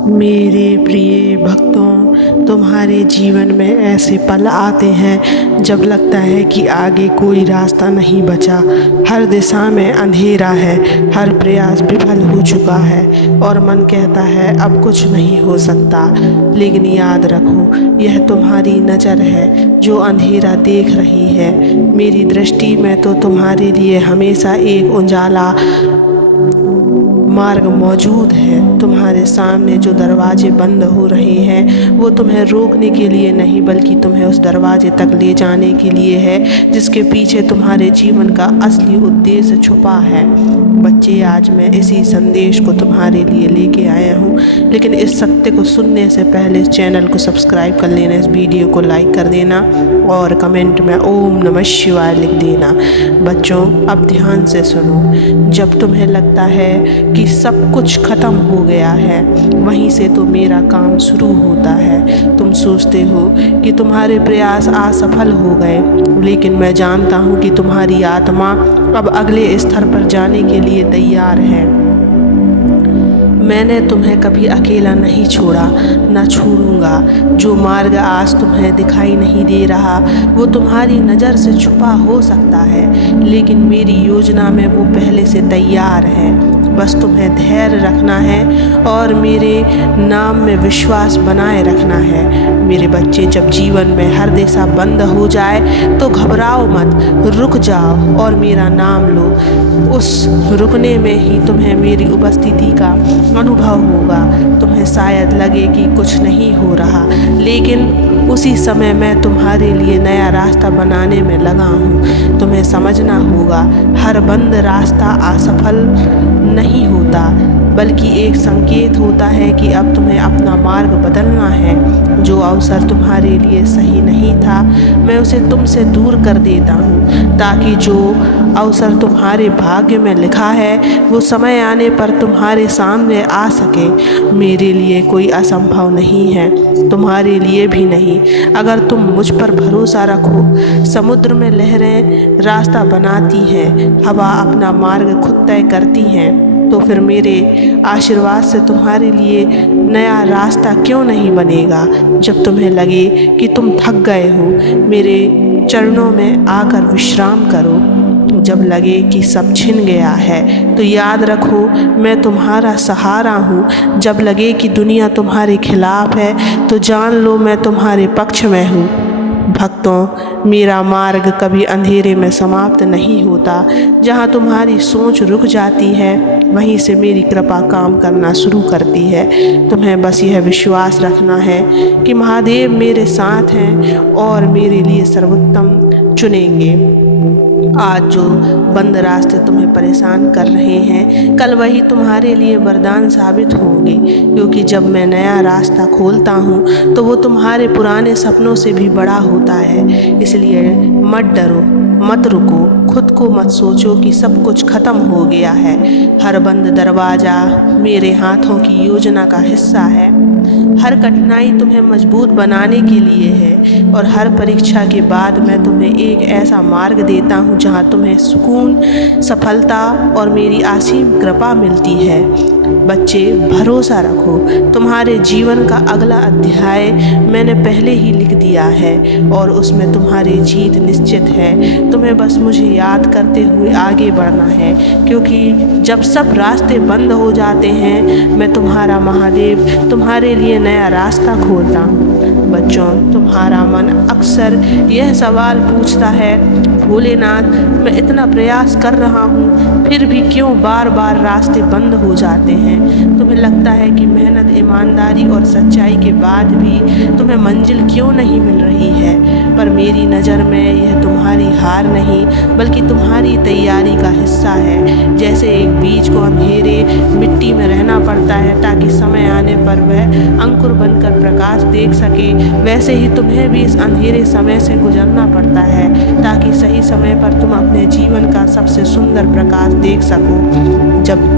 मेरे प्रिय भक्तों, तुम्हारे जीवन में ऐसे पल आते हैं जब लगता है कि आगे कोई रास्ता नहीं बचा। हर दिशा में अंधेरा है, हर प्रयास विफल हो चुका है और मन कहता है अब कुछ नहीं हो सकता। लेकिन याद रखो, यह तुम्हारी नज़र है जो अंधेरा देख रही है। मेरी दृष्टि में तो तुम्हारे लिए हमेशा एक उजाला मार्ग मौजूद है। तुम्हारे सामने जो दरवाजे बंद हो रहे हैं वो तुम्हें रोकने के लिए नहीं, बल्कि तुम्हें उस दरवाजे तक ले जाने के लिए है जिसके पीछे तुम्हारे जीवन का असली उद्देश्य छुपा है। बच्चे, आज मैं इसी संदेश को तुम्हारे लिए लेके आया हूँ, लेकिन इस सत्य को सुनने से पहले इस चैनल को सब्सक्राइब कर लेना, इस वीडियो को लाइक कर देना और कमेंट में ओम नमः शिवाय लिख देना। बच्चों, अब ध्यान से सुनो। जब तुम्हें लगता है कि सब कुछ ख़त्म हो गया है, वहीं से तो मेरा काम शुरू होता है। तुम सोचते हो कि तुम्हारे प्रयास असफल हो गए, लेकिन मैं जानता हूँ कि तुम्हारी आत्मा अब अगले स्तर पर जाने के लिए तैयार है। मैंने तुम्हें कभी अकेला नहीं छोड़ा, ना छोड़ूंगा। जो मार्ग आज तुम्हें दिखाई नहीं दे रहा वो तुम्हारी नज़र से छुपा हो सकता है, लेकिन मेरी योजना में वो पहले से तैयार है। बस तुम्हें धैर्य रखना है और मेरे नाम में विश्वास बनाए रखना है। मेरे बच्चे, जब जीवन में हर दिशा बंद हो जाए तो घबराओ मत, रुक जाओ और मेरा नाम लो। उस रुकने में ही तुम्हें मेरी उपस्थिति का अनुभव होगा। तुम्हें शायद लगे कि कुछ नहीं हो रहा, लेकिन उसी समय मैं तुम्हारे लिए नया रास्ता बनाने में लगा हूँ। तुम्हें समझना होगा, हर बंद रास्ता असफल नहीं होता, बल्कि एक संकेत होता है कि अब तुम्हें अपना मार्ग बदलना है। जो अवसर तुम्हारे लिए सही नहीं था, मैं उसे तुमसे दूर कर देता हूँ, ताकि जो अवसर तुम्हारे भाग्य में लिखा है वो समय आने पर तुम्हारे सामने आ सके। मेरे लिए कोई असंभव नहीं है, तुम्हारे लिए भी नहीं, अगर तुम मुझ पर भरोसा रखो। समुद्र में लहरें रास्ता बनाती हैं, हवा अपना मार्ग खुद तय करती हैं, तो फिर मेरे आशीर्वाद से तुम्हारे लिए नया रास्ता क्यों नहीं बनेगा। जब तुम्हें लगे कि तुम थक गए हो, मेरे चरणों में आकर विश्राम करो। जब लगे कि सब छिन गया है तो याद रखो, मैं तुम्हारा सहारा हूँ। जब लगे कि दुनिया तुम्हारे खिलाफ है तो जान लो मैं तुम्हारे पक्ष में हूँ। भक्तों, मेरा मार्ग कभी अंधेरे में समाप्त नहीं होता। जहाँ तुम्हारी सोच रुक जाती है, वहीं से मेरी कृपा काम करना शुरू करती है। तुम्हें बस यह विश्वास रखना है कि महादेव मेरे साथ हैं और मेरे लिए सर्वोत्तम चुनेंगे। आज जो बंद रास्ते तुम्हें परेशान कर रहे हैं, कल वही तुम्हारे लिए वरदान साबित होंगे, क्योंकि जब मैं नया रास्ता खोलता हूँ तो वो तुम्हारे पुराने सपनों से भी बड़ा होता है। इसलिए मत डरो, मत रुको, खुद को मत सोचो कि सब कुछ खत्म हो गया है। हर बंद दरवाज़ा मेरे हाथों की योजना का हिस्सा है। हर कठिनाई तुम्हें मजबूत बनाने के लिए है और हर परीक्षा के बाद मैं तुम्हें एक ऐसा मार्ग देता हूँ जहाँ तुम्हें सुकून, सफलता और मेरी असीम कृपा मिलती है। बच्चे, भरोसा रखो, तुम्हारे जीवन का अगला अध्याय मैंने पहले ही लिख दिया है और उसमें तुम्हारी जीत निश्चित है। तुम्हें बस मुझे याद करते हुए आगे बढ़ना है, क्योंकि जब सब रास्ते बंद हो जाते हैं, मैं तुम्हारा महादेव तुम्हारे लिए नया रास्ता खोलता हूँ। बच्चों, तुम्हारा मन अक्सर यह सवाल पूछता है, भोलेनाथ, मैं इतना प्रयास कर रहा हूँ फिर भी क्यों बार बार रास्ते बंद हो जाते हैं। तुम्हें लगता है कि मेहनत, ईमानदारी और सच्चाई के बाद भी तुम्हें मंजिल क्यों नहीं मिल रही है, पर मेरी नज़र में यह तुम्हारी हार नहीं बल्कि तुम्हारी तैयारी का हिस्सा है। जैसे एक बीज को अंधेरे मिट्टी में रहना पड़ता है ताकि समय आने पर वह अंकुर बनकर प्रकाश देख सके, वैसे ही तुम्हें भी इस अंधेरे समय से गुजरना पड़ता है ताकि सही समय पर तुम अपने जीवन का सबसे सुंदर प्रकाश देख सको। जब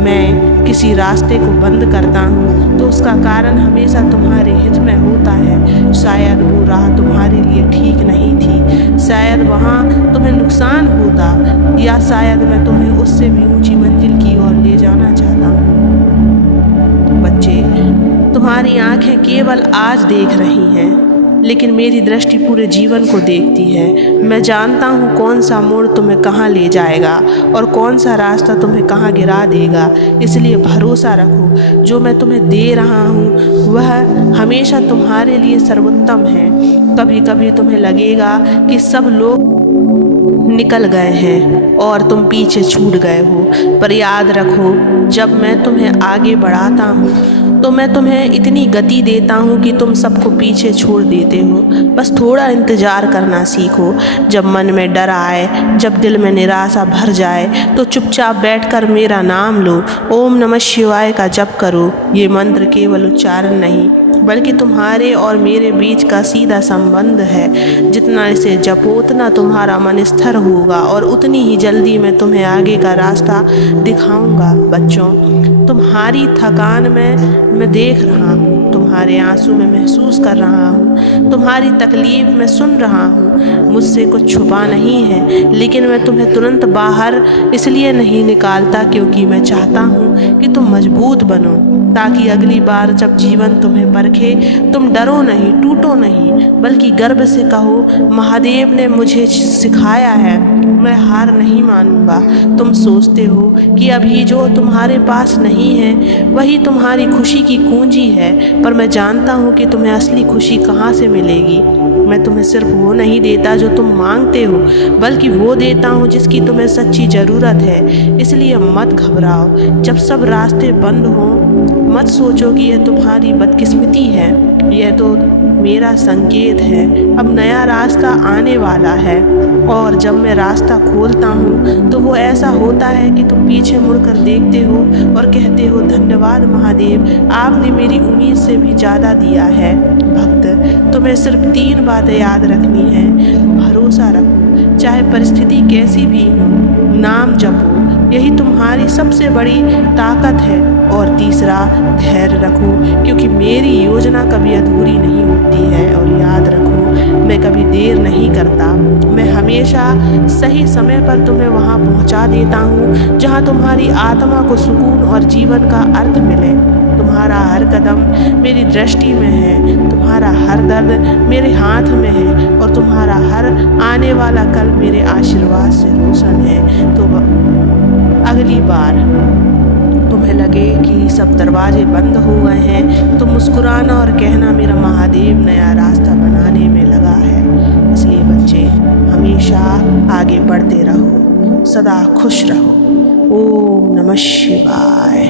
मैं किसी रास्ते को बंद करता हूँ तो उसका कारण हमेशा तुम्हारे हित में होता है। शायद वो राह तुम्हारे लिए ठीक नहीं थी, शायद वहाँ तुम्हें नुकसान होता, या शायद मैं तुम्हें उससे भी ऊंची मंजिल की ओर ले जाना चाहता हूँ। बच्चे, तुम्हारी आंखें केवल आज देख रही हैं, लेकिन मेरी दृष्टि पूरे जीवन को देखती है। मैं जानता हूँ कौन सा मोड़ तुम्हें कहाँ ले जाएगा और कौन सा रास्ता तुम्हें कहाँ गिरा देगा। इसलिए भरोसा रखो, जो मैं तुम्हें दे रहा हूँ वह हमेशा तुम्हारे लिए सर्वोत्तम है। कभी कभी तुम्हें लगेगा कि सब लोग निकल गए हैं और तुम पीछे छूट गए हो, पर याद रखो, जब मैं तुम्हें आगे बढ़ाता हूँ तो मैं तुम्हें इतनी गति देता हूँ कि तुम सबको पीछे छोड़ देते हो। बस थोड़ा इंतज़ार करना सीखो। जब मन में डर आए, जब दिल में निराशा भर जाए, तो चुपचाप बैठकर मेरा नाम लो, ओम नमः शिवाय का जप करो। ये मंत्र केवल उच्चारण नहीं, बल्कि तुम्हारे और मेरे बीच का सीधा संबंध है। जितना इसे जपो उतना तुम्हारा मन स्थिर होगा और उतनी ही जल्दी मैं तुम्हें आगे का रास्ता दिखाऊंगा। बच्चों, तुम्हारी थकान में मैं देख रहा हूँ, तुम्हारे आंसू में महसूस कर रहा हूँ, तुम्हारी तकलीफ में सुन रहा हूँ। मुझसे कुछ छुपा नहीं है, लेकिन मैं तुम्हें तुरंत बाहर इसलिए नहीं निकालता क्योंकि मैं चाहता हूँ कि तुम मजबूत बनो, ताकि अगली बार जब जीवन तुम्हें परखे तुम डरो नहीं, टूटो नहीं, बल्कि गर्व से कहो, महादेव ने मुझे सिखाया है, मैं हार नहीं मानूंगा। तुम सोचते हो कि अभी जो तुम्हारे पास नहीं है वही तुम्हारी खुशी की कुंजी है, पर मैं जानता हूँ कि तुम्हें असली खुशी कहाँ से मिलेगी। मैं तुम्हें सिर्फ वो नहीं देता जो तुम मांगते हो, बल्कि वो देता हूँ जिसकी तुम्हें सच्ची ज़रूरत है। इसलिए मत घबराओ। जब सब रास्ते बंद हों, मत सोचो कि यह तुम्हारी बदकिस्मती है, यह तो मेरा संकेत है। अब नया रास्ता आने वाला है, और जब मैं रास्ता खोलता हूँ तो वो ऐसा होता है कि तुम पीछे मुड़कर देखते हो और कहते हो, धन्यवाद महादेव, आपने मेरी उम्मीद से भी ज़्यादा दिया है। भक्त, तुम्हें सिर्फ 3 बातें याद रखनी है। भरोसा रखो, चाहे परिस्थिति कैसी भी हो, नाम जपो, यही तुम्हारी सबसे बड़ी ताकत है। और तीसरा, धैर्य रखो, क्योंकि मेरी योजना कभी अधूरी नहीं होती है। और याद रखो, मैं कभी देर नहीं करता, मैं हमेशा सही समय पर तुम्हें वहाँ पहुँचा देता हूँ जहाँ तुम्हारी आत्मा को सुकून और जीवन का अर्थ मिले। तुम्हारा हर कदम मेरी दृष्टि में है, तुम्हारा हर दर्द मेरे हाथ में है, और तुम्हारा हर आने वाला कल मेरे आशीर्वाद से रोशन है। तो अगली बार तुम्हें लगे कि सब दरवाजे बंद हो गए हैं तो मुस्कुराना और कहना, मेरा महादेव नया रास्ता बनाने में लगा है। इसलिए बच्चे, हमेशा आगे बढ़ते रहो, सदा खुश रहो। ओम नमः शिवाय।